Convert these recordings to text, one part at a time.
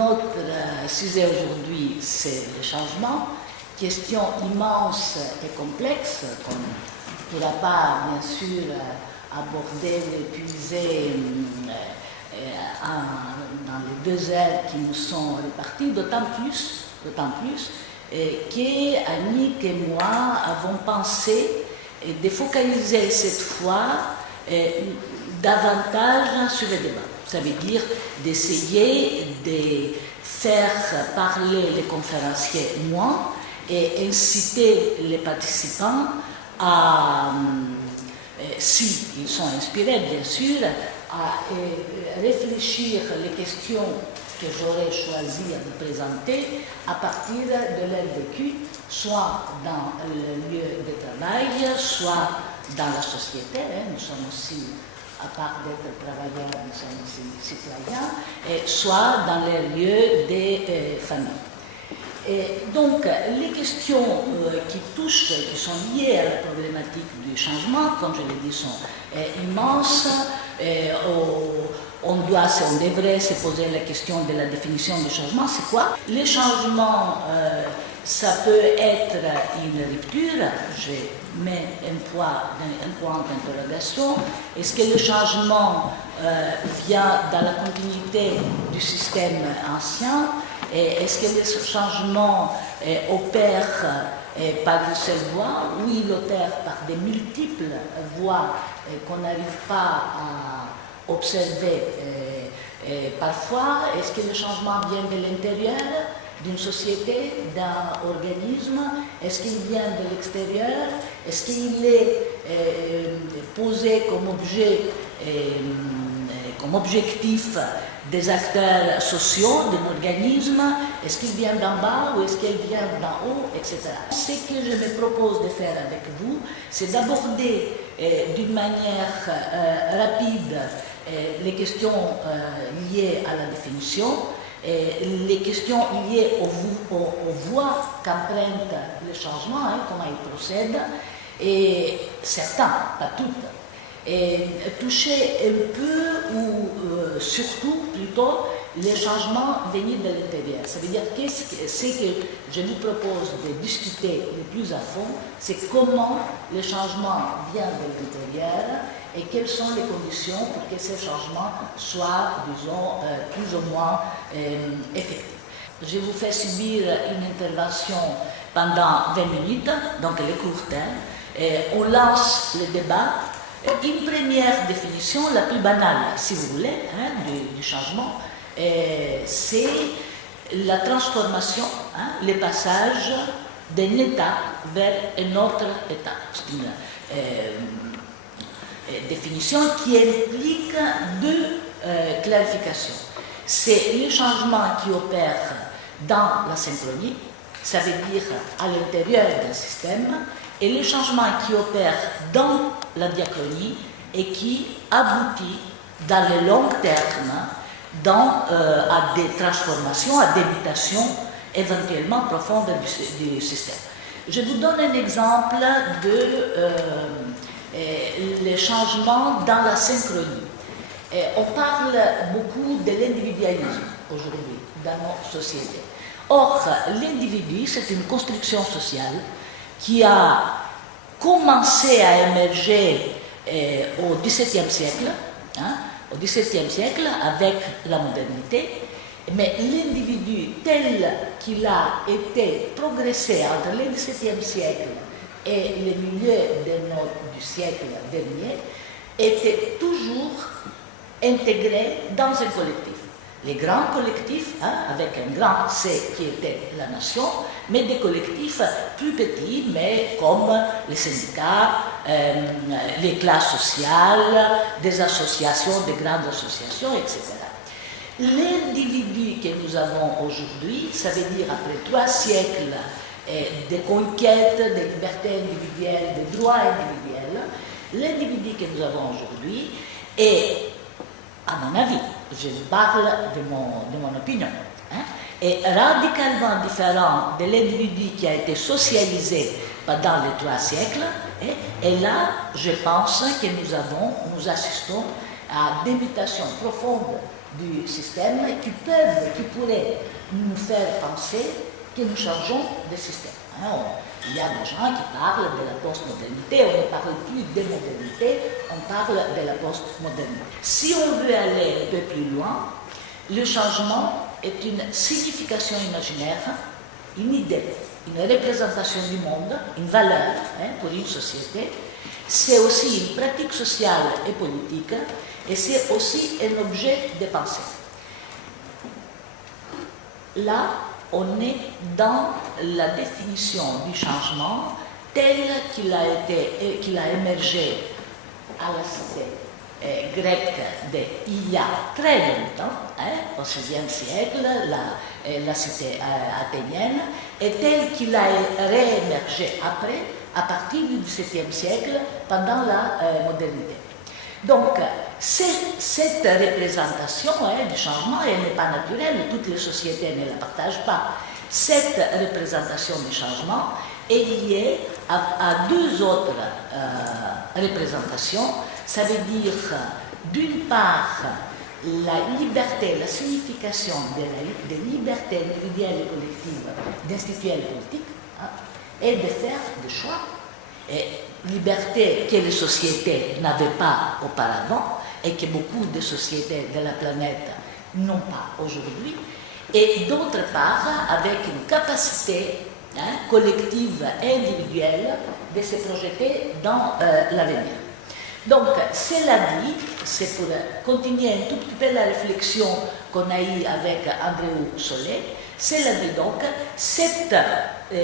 Notre sujet aujourd'hui, c'est le changement. Question immense et complexe qu'on ne pourra pas, bien sûr, aborder, épuiser dans les 2 heures qui nous sont réparties, d'autant plus qu'Annick et moi avons pensé de focaliser cette fois davantage sur le débat. Ça veut dire d'essayer de faire parler les conférenciers moins et inciter les participants à, s'ils sont inspirés bien sûr, à réfléchir les questions que j'aurais choisi de présenter à partir de leur vécu, soit dans le lieu de travail, soit dans la société. Nous sommes aussi, à part d'être travailleurs, nous sommes aussi citoyens, et soit dans les lieux des familles. Et donc, les questions qui sont liées à la problématique du changement, comme je l'ai dit, sont immenses. On devrait se poser la question de la définition du changement. C'est quoi? Les changements, ça peut être une rupture. Je mets un point d'interrogation. Est-ce que le changement vient dans la continuité du système ancien? Est-ce que le changement opère par une seule voie, ou il opère par des multiples voies qu'on n'arrive pas à observer parfois? Est-ce que le changement vient de l'intérieur d'une société, d'un organisme? Est-ce qu'il vient de l'extérieur? Est-ce qu'il est posé comme objet, comme objectif des acteurs sociaux d'un organisme? Est-ce qu'il vient d'en bas ou est-ce qu'il vient d'en haut, etc. Ce que je me propose de faire avec vous, c'est d'aborder d'une manière rapide les questions liées à la définition, les questions liées aux voies qu'empruntent le changement, comment ils procèdent, et certains, pas toutes, et toucher un peu ou surtout plutôt les changements venus de l'intérieur. Ça veut dire que ce que je vous propose de discuter le plus à fond, c'est comment le changement vient de l'intérieur et quelles sont les conditions pour que ces changements soient, disons, plus ou moins effectifs. Je vous fais subir une intervention pendant 20 minutes, donc elle est courte. On lance le débat. Une première définition, la plus banale, si vous voulez, du changement, c'est la transformation, le passage d'un état vers un autre état. C'est une définition qui implique 2 clarifications. C'est le changement qui opère dans la synchronie, ça veut dire à l'intérieur d'un système, et le changement qui opère dans la diachronie et qui aboutit dans le long terme à des transformations, à des mutations éventuellement profondes du système. Je vous donne un exemple de les changements dans la synchronie. On parle beaucoup de l'individualisme aujourd'hui dans nos sociétés. Or, l'individu, c'est une construction sociale qui a commencé à émerger au XVIIe siècle, au XVIIe siècle avec la modernité, mais l'individu tel qu'il a été progressé entre le XVIIe siècle et le milieu du siècle dernier était toujours intégré dans un collectif. Les grands collectifs, avec un grand C qui était la nation, mais des collectifs plus petits, mais comme les syndicats, les classes sociales, des associations, des grandes associations, etc. L'individu que nous avons aujourd'hui, ça veut dire après 3 siècles de conquête des libertés individuelles, des droits individuels, l'individu que nous avons aujourd'hui est, à mon avis, je parle de mon opinion, est radicalement différent de l'individu qui a été socialisé pendant les 3 siècles. Et là, je pense que nous assistons à des mutations profondes du système qui pourraient nous faire penser que nous changeons de système. Il y a des gens qui parlent de la postmodernité, on ne parle plus de modernité, on parle de la postmodernité. Si on veut aller un peu plus loin, le changement est une signification imaginaire, une idée, une représentation du monde, une valeur pour une société. C'est aussi une pratique sociale et politique, et c'est aussi un objet de pensée. Là, on est dans la définition du changement tel qu'il a émergé à la cité grecque il y a très longtemps, au XVIe siècle, la cité athénienne, et tel qu'il a réémergé après, à partir du XVIIe siècle, pendant la modernité. Donc, cette représentation du changement, elle n'est pas naturelle, toutes les sociétés ne la partagent pas. Cette représentation du changement est liée à deux autres représentations. Ça veut dire, d'une part, la liberté, la signification de liberté individuelle et collective d'instituer la politique et de faire des choix. Et liberté que les sociétés n'avaient pas auparavant et que beaucoup de sociétés de la planète n'ont pas aujourd'hui, et d'autre part avec une capacité collective et individuelle de se projeter dans l'avenir. Donc, cela dit, c'est pour continuer un tout petit peu la réflexion qu'on a eue avec Andréou Solé, cela dit donc, cette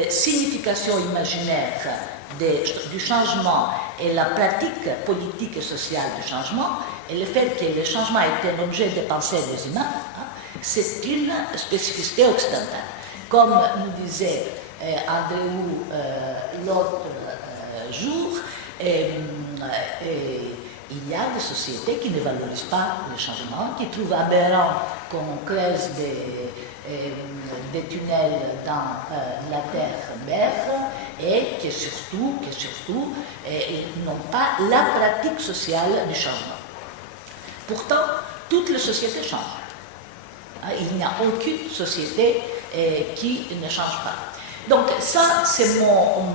signification imaginaire du changement et la pratique politique et sociale du changement, et le fait que le changement est un objet de pensée des humains, c'est une spécificité occidentale. Comme nous disait Andréou l'autre jour, il y a des sociétés qui ne valorisent pas le changement, qui trouvent aberrant qu'on creuse des tunnels dans la terre-mère et que surtout ils n'ont pas la pratique sociale du changement. Pourtant, toutes les sociétés changent. Il n'y a aucune société qui ne change pas. Donc ça, c'est mon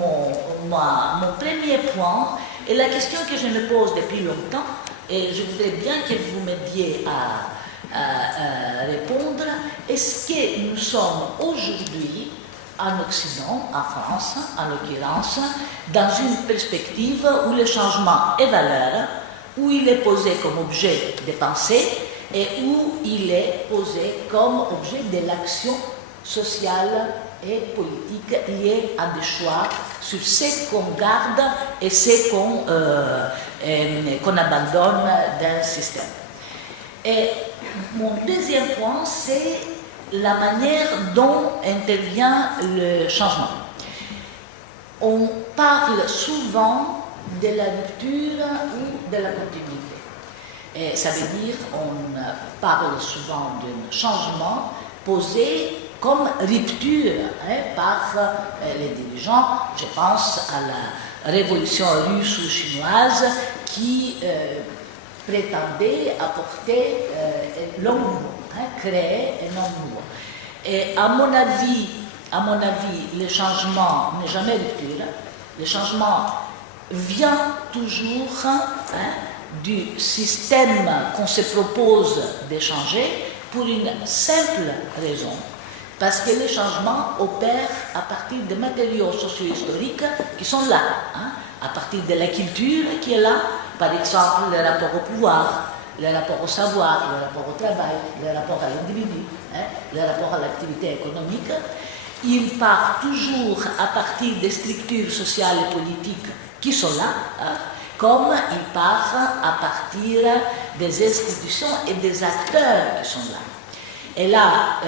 premier point. Et la question que je me pose depuis longtemps, et je voudrais bien que vous m'aidiez à répondre, est-ce que nous sommes aujourd'hui, en Occident, en France en l'occurrence, dans une perspective où le changement est valeur, où il est posé comme objet de pensée et où il est posé comme objet de l'action sociale et politique liée à des choix sur ce qu'on garde et ce qu'on abandonne d'un système. Et mon deuxième point, c'est la manière dont intervient le changement. On parle souvent de la rupture ou de la continuité. Et ça veut dire qu'on parle souvent d'un changement posé comme rupture par les dirigeants. Je pense à la révolution russe ou chinoise qui prétendait apporter l'homme nouveau, créer un homme nouveau. Et à mon avis, le changement n'est jamais rupture. Le changement vient toujours du système qu'on se propose de changer pour une simple raison. Parce que les changements opèrent à partir des matériaux socio-historiques qui sont là, à partir de la culture qui est là, par exemple le rapport au pouvoir, le rapport au savoir, le rapport au travail, le rapport à l'individu, le rapport à l'activité économique. Il part toujours à partir des structures sociales et politiques qui sont là, comme il part à partir des institutions et des acteurs qui sont là. Et là,